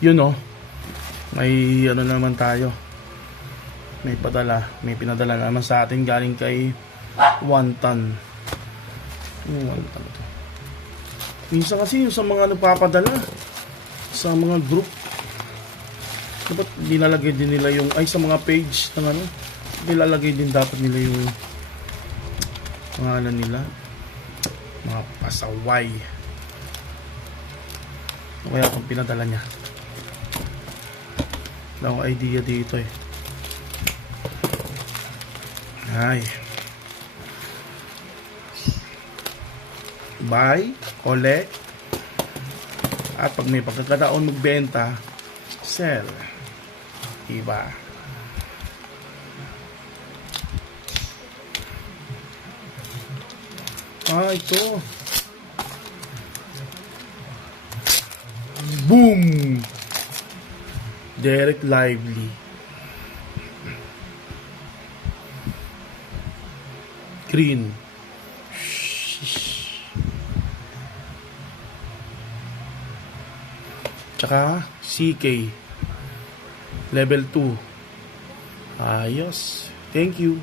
Yun oh. May ano naman tayo. May pinadala naman sa atin galing kay Wantan. Wantan to. Minsan kasi yung sa mga nagpapadala sa mga group, dapat nilalagay din nila yung sa mga page ng ano, nilalagay din dapat nila yung pangalan nila, mga pasaway. Kaya kung pinadala niya, wala akong idea dito eh. Ay, buy, collect, at pag may pagkakataon magbenta, sell. Diba? Ito. Boom! Derek Lively. Green. Tsaka CK. Level 2. Ayos. Thank you.